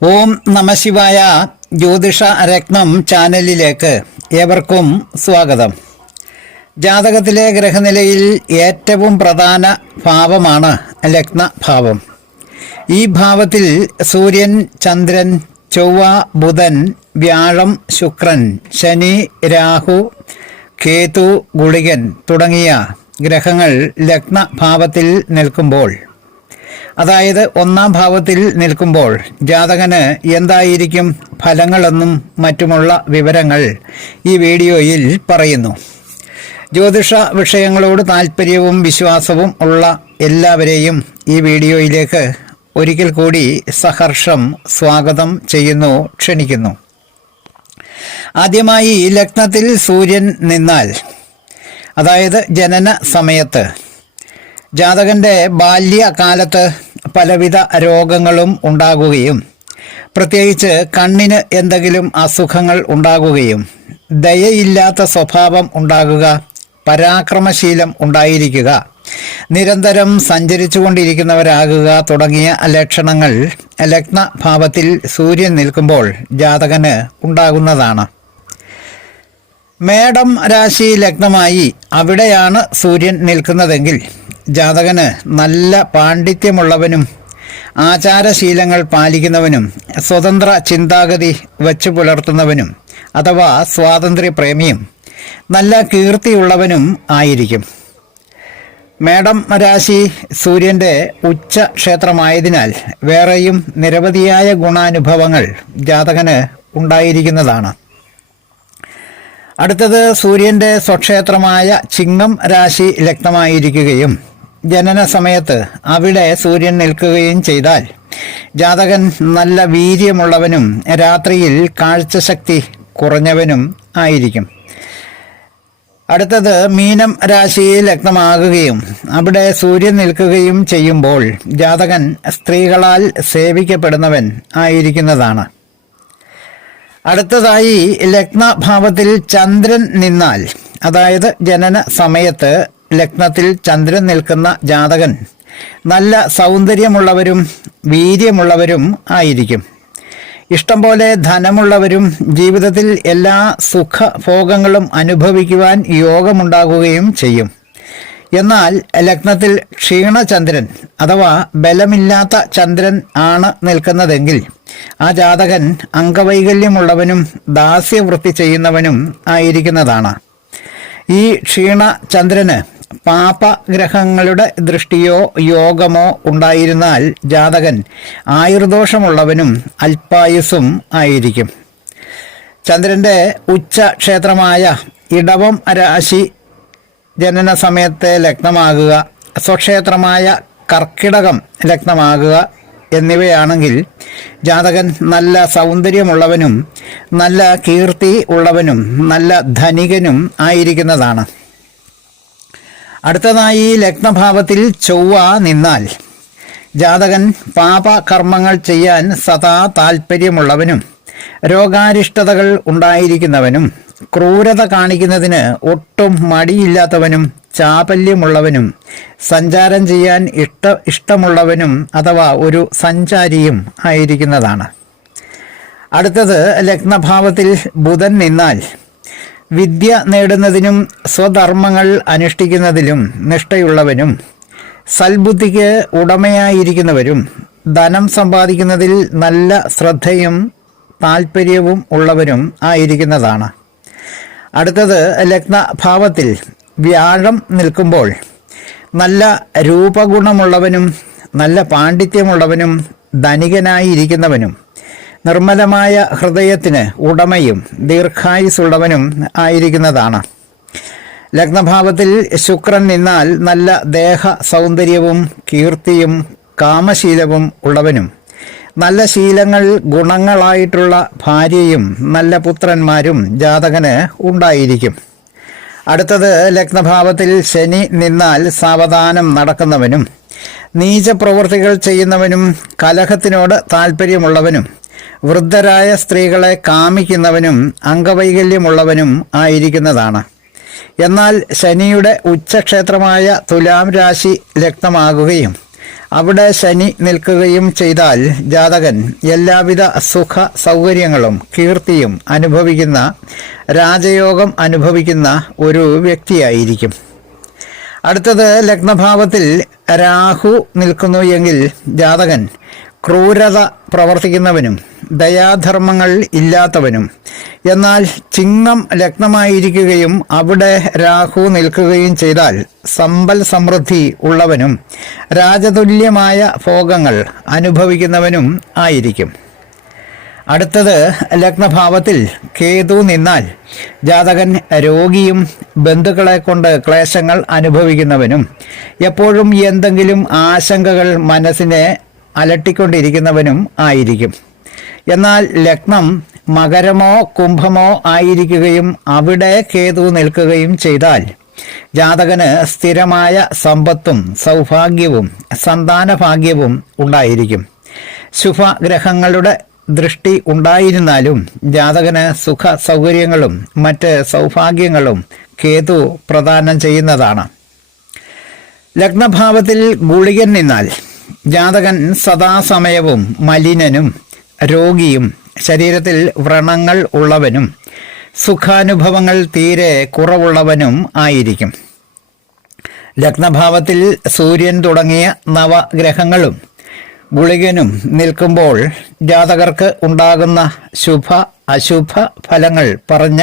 ഓം നമശിവായ ജ്യോതിഷ രത്നം ചാനലിലേക്ക് ഏവർക്കും സ്വാഗതം. ജാതകത്തിലെ ഗ്രഹനിലയിൽ ഏറ്റവും പ്രധാന ഭാവമാണ് ലഗ്നഭാവം. ഈ ഭാവത്തിൽ സൂര്യൻ ചന്ദ്രൻ ചൊവ്വ ബുധൻ വ്യാഴം ശുക്രൻ ശനി രാഹു കേതു ഗുളികൻ തുടങ്ങിയ ഗ്രഹങ്ങൾ ലഗ്നഭാവത്തിൽ നിൽക്കുമ്പോൾ അതായത് ഒന്നാം ഭാവത്തിൽ നിൽക്കുമ്പോൾ ജാതകന് എന്തായിരിക്കും ഫലങ്ങളെന്നും മറ്റുമുള്ള വിവരങ്ങൾ ഈ വീഡിയോയിൽ പറയുന്നു. ജ്യോതിഷ വിഷയങ്ങളോട് താല്പര്യവും വിശ്വാസവും ഉള്ള എല്ലാവരെയും ഈ വീഡിയോയിലേക്ക് ഒരിക്കൽ കൂടി സഹർഷം സ്വാഗതം ചെയ്യുന്നു ക്ഷണിക്കുന്നു. ആദ്യമായി ലഗ്നത്തിൽ സൂര്യൻ നിന്നാൽ അതായത് ജനന സമയത്ത് ജാതകന്റെ ബാല്യകാലത്ത് പലവിധ രോഗങ്ങളും ഉണ്ടാകുകയും പ്രത്യേകിച്ച് കണ്ണിന് എന്തെങ്കിലും അസുഖങ്ങൾ ഉണ്ടാകുകയും ദയയില്ലാത്ത സ്വഭാവം ഉണ്ടാകുക പരാക്രമശീലം ഉണ്ടായിരിക്കുക നിരന്തരം സഞ്ചരിച്ചു കൊണ്ടിരിക്കുന്നവരാകുക തുടങ്ങിയ ലക്ഷണങ്ങൾ ലഗ്നഭാവത്തിൽ സൂര്യൻ നിൽക്കുമ്പോൾ ജാതകന് ഉണ്ടാകുന്നതാണ്. മേടം രാശി ലഗ്നമായി അവിടെയാണ് സൂര്യൻ നിൽക്കുന്നതെങ്കിൽ ജാതകന് നല്ല പാണ്ഡിത്യമുള്ളവനും ആചാരശീലങ്ങൾ പാലിക്കുന്നവനും സ്വതന്ത്ര ചിന്താഗതി വച്ചു പുലർത്തുന്നവനും അഥവാ സ്വാതന്ത്ര്യപ്രേമിയും നല്ല കീർത്തിയുള്ളവനും ആയിരിക്കും. മേടം രാശി സൂര്യന്റെ ഉച്ച ക്ഷേത്രമായതിനാൽ വേറെയും നിരവധിയായ ഗുണാനുഭവങ്ങൾ ജാതകന് ഉണ്ടായിരിക്കുന്നതാണ്. അടുത്തത് സൂര്യന്റെ സ്വക്ഷേത്രമായ ചിങ്ങം രാശി ലഗ്നമായിരിക്കുകയും ജനന സമയത്ത് അവിടെ സൂര്യൻ നിൽക്കുകയും ചെയ്താൽ ജാതകൻ നല്ല വീര്യമുള്ളവനും രാത്രിയിൽ കാഴ്ചശക്തി കുറഞ്ഞവനും ആയിരിക്കും. അടുത്തത് മീനം രാശിയിൽ ലഗ്നമാകുകയും അവിടെ സൂര്യൻ നിൽക്കുകയും ചെയ്യുമ്പോൾ ജാതകൻ സ്ത്രീകളാൽ സേവിക്കപ്പെടുന്നവൻ ആയിരിക്കുന്നതാണ്. അടുത്തതായി ലഗ്നഭാവത്തിൽ ചന്ദ്രൻ നിന്നാൽ അതായത് ജനന സമയത്ത് ലഗ്നത്തിൽ ചന്ദ്രൻ നിൽക്കുന്ന ജാതകൻ. നല്ല സൗന്ദര്യമുള്ളവരും വീര്യമുള്ളവരും ആയിരിക്കും. ഇഷ്ടം പോലെ ധനമുള്ളവരും ജീവിതത്തിൽ എല്ലാ സുഖഭോഗങ്ങളും അനുഭവിക്കുവാൻ യോഗമുണ്ടാകുകയും ചെയ്യും. എന്നാൽ ലഗ്നത്തിൽ ക്ഷീണചന്ദ്രൻ അഥവാ ബലമില്ലാത്ത ചന്ദ്രൻ ആണ് നിൽക്കുന്നതെങ്കിൽ ആ ജാതകൻ അംഗവൈകല്യമുള്ളവനും ദാസ്യവൃത്തി ചെയ്യുന്നവനും ആയിരിക്കുന്നതാണ്. ഈ ക്ഷീണ ചന്ദ്രന് പാപഗ്രഹങ്ങളുടെ ദൃഷ്ടിയോ യോഗമോ ഉണ്ടായിരുന്നാൽ ജാതകൻ ആയുർദോഷമുള്ളവനും അൽപായുസും ആയിരിക്കും. ചന്ദ്രന്റെ ഉച്ചക്ഷേത്രമായ ഇടവം രാശി ജനന സമയത്തെ ലഗ്നമാകുക സ്വക്ഷേത്രമായ കർക്കിടകം ലഗ്നമാകുക എന്നിവയാണെങ്കിൽ ജാതകൻ നല്ല സൗന്ദര്യമുള്ളവനും നല്ല കീർത്തി ഉള്ളവനും നല്ല ധനികനും ആയിരിക്കുന്നതാണ്. അടുത്തതായി ലഗ്നഭാവത്തിൽ ചൊവ്വ നിന്നാൽ. ജാതകൻ പാപകർമ്മങ്ങൾ ചെയ്യാൻ സദാ താൽപ്പര്യമുള്ളവനും രോഗാരിഷ്ടതകൾ ഉണ്ടായിരിക്കുന്നവനും ക്രൂരത കാണിക്കുന്നതിന് ഒട്ടും മടിയില്ലാത്തവനും ചാപല്യമുള്ളവനും സഞ്ചാരം ചെയ്യാൻ ഇഷ്ട ഇഷ്ടമുള്ളവനും അഥവാ ഒരു സഞ്ചാരിയും ആയിരിക്കുന്നതാണ്. അടുത്തത് ലഗ്നഭാവത്തിൽ ബുധൻ നിന്നാൽ. വിദ്യ നേടുന്നതിനും സ്വധർമ്മങ്ങൾ അനുഷ്ഠിക്കുന്നതിലും നിഷ്ഠയുള്ളവനും സൽബുദ്ധിക്ക് ഉടമയായിരിക്കുന്നവരും ധനം സമ്പാദിക്കുന്നതിൽ നല്ല ശ്രദ്ധയും താല്പര്യവും ഉള്ളവരും ആയിരിക്കുന്നതാണ്. അടുത്തത് ലഗ്നഭാവത്തിൽ വ്യാഴം നിൽക്കുമ്പോൾ നല്ല രൂപഗുണമുള്ളവനും നല്ല പാണ്ഡിത്യമുള്ളവനും ധനികനായിരിക്കുന്നവനും. നിർമ്മലമായ ഹൃദയത്തിന് ഉടമയും ദീർഘായുസുള്ളവനും ആയിരിക്കുന്നതാണ്. ലഗ്നഭാവത്തിൽ ശുക്രൻ നിന്നാൽ നല്ല ദേഹ സൗന്ദര്യവും കീർത്തിയും കാമശീലവും ഉള്ളവനും. നല്ല ശീലങ്ങൾ ഗുണങ്ങളായിട്ടുള്ള ഭാര്യയും നല്ല പുത്രന്മാരും ജാതകന് ഉണ്ടായിരിക്കും. അടുത്തത് ലഗ്നഭാവത്തിൽ ശനി നിന്നാൽ സാവധാനം നടക്കുന്നവനും നീച പ്രവൃത്തികൾ ചെയ്യുന്നവനും കലഹത്തിനോട് താല്പര്യമുള്ളവനും വൃദ്ധരായ സ്ത്രീകളെ കാമിക്കുന്നവനും അംഗവൈകല്യമുള്ളവനും ആയിരിക്കുന്നതാണ്. എന്നാൽ ശനിയുടെ ഉച്ചക്ഷേത്രമായ തുലാം രാശി ലഗ്നമാകുകയും അവിടെ ശനി നിൽക്കുകയും ചെയ്താൽ ജാതകൻ എല്ലാവിധ സുഖ സൗകര്യങ്ങളും കീർത്തിയും അനുഭവിക്കുന്ന രാജയോഗം അനുഭവിക്കുന്ന ഒരു വ്യക്തിയായിരിക്കും. അടുത്തത് ലഗ്നഭാവത്തിൽ രാഹു നിൽക്കുന്നു എങ്കിൽ ജാതകൻ ക്രൂരത പ്രവർത്തിക്കുന്നവനും ദയാധർമ്മങ്ങൾ ഇല്ലാത്തവനും. എന്നാൽ ചിങ്ങം ലഗ്നമായിരിക്കുകയും അവിടെ രാഹു നിൽക്കുകയും ചെയ്താൽ സമ്പൽ സമൃദ്ധി ഉള്ളവനും രാജതുല്യമായ ഭോഗങ്ങൾ അനുഭവിക്കുന്നവനും ആയിരിക്കും. അടുത്തത് ലഗ്നഭാവത്തിൽ കേതു നിന്നാൽ ജാതകൻ രോഗിയും ബന്ധുക്കളെ കൊണ്ട് ക്ലേശങ്ങൾ അനുഭവിക്കുന്നവനും. എപ്പോഴും എന്തെങ്കിലും ആശങ്കകൾ മനസ്സിനെ അലട്ടിക്കൊണ്ടിരിക്കുന്നവനും ആയിരിക്കും. എന്നാൽ ലഗ്നം മകരമോ കുംഭമോ ആയിരിക്കുകയും അവിടെ കേതു നിൽക്കുകയും ചെയ്താൽ ജാതകന് സ്ഥിരമായ സമ്പത്തും സൗഭാഗ്യവും സന്താനഭാഗ്യവും ഉണ്ടായിരിക്കും. ശുഭഗ്രഹങ്ങളുടെ ദൃഷ്ടി ഉണ്ടായിരുന്നാലും ജാതകന് സുഖ സൗകര്യങ്ങളും മറ്റ് സൗഭാഗ്യങ്ങളും കേതു പ്രദാനം ചെയ്യുന്നതാണ്. ലഗ്നഭാവത്തിൽ ഗുളികൻ നിന്നാൽ ജാതകൻ സദാസമയവും മലിനനും രോഗിയും ശരീരത്തിൽ വ്രണങ്ങൾ ഉള്ളവനും സുഖാനുഭവങ്ങൾ തീരെ കുറവുള്ളവനും ആയിരിക്കും. ലഗ്നഭാവത്തിൽ സൂര്യൻ തുടങ്ങിയ നവഗ്രഹങ്ങളും ഗുളികനും നിൽക്കുമ്പോൾ ജാതകർക്ക് ഉണ്ടാകുന്ന ശുഭ അശുഭ ഫലങ്ങൾ പറഞ്ഞ